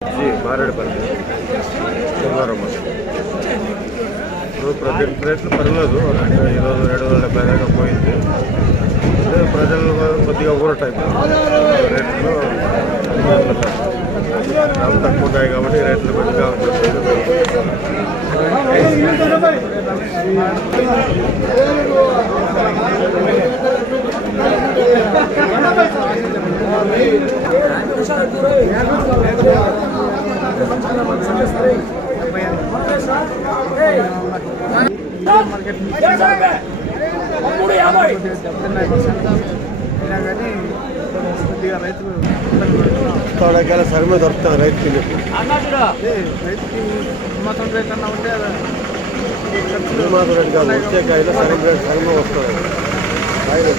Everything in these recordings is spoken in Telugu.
జీ శనివారం ఇప్పుడు ప్రజెంట్ రేట్లు పర్లేదు. అంటే ఈరోజు రెండు వందల డెబ్బై దాకా పోయింది. అంటే ప్రజలు కొద్దిగా ఊరట రేట్లు ధరలు తక్కువ ఉంటాయి కాబట్టి రేట్లు మంచిగా ఉంటుంది తోడకాల సరిమ దొరుకుతుంది రైతుకి. రైతుకి మాత్రం రేట్ అన్నా ఉంటే మాత్రం రేటు కాదు వచ్చే కాయలు సరిమ రేటు సరిమ వస్తుంది కాయలు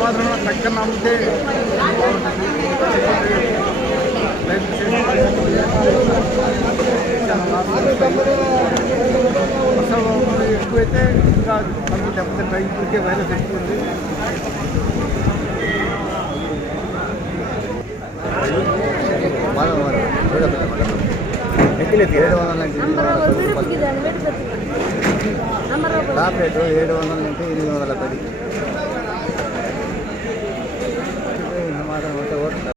మాత్రం తగ్గన అమ్మితే ఎక్కువైతే ఇంకా మనకి దెబ్బతింటాయి ఇప్పటికే వైరస్ ఎక్కువ ఉంది ఏడు వందల ఏడు వందల నుంచి ఎనిమిది వందల పది.